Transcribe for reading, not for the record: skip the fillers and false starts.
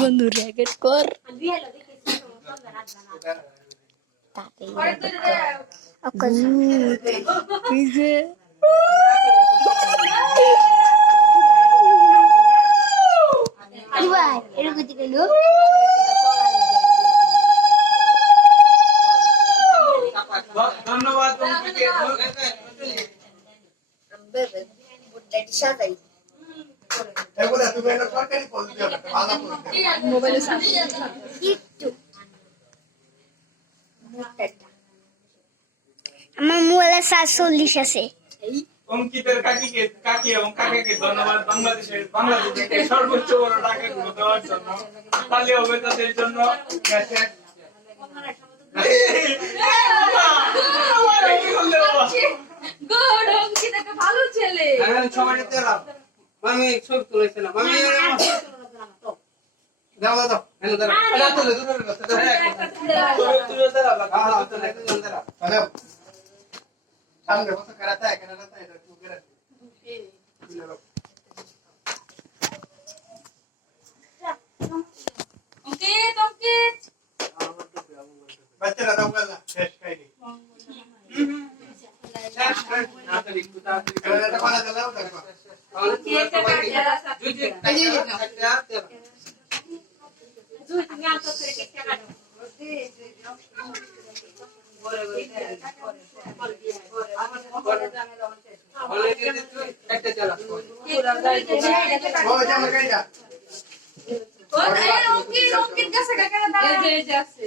বন্ধু র্যাকেট কর ধন্যবাদ আমার মোবাইলে ৪৪ আছে। অঙ্কিতের কাকি এবং কাকাকে ধন্যবাদ বাংলাদেশকে সর্বোচ্চ বড় টাকা দেওয়ার জন্য। তাহলে হবে তাদের জন্য। ভালো ছেলে আমি ছবি তুলেছিলাম আমি বাচ্চারা দাও গেল শেষ খাইনি কাছে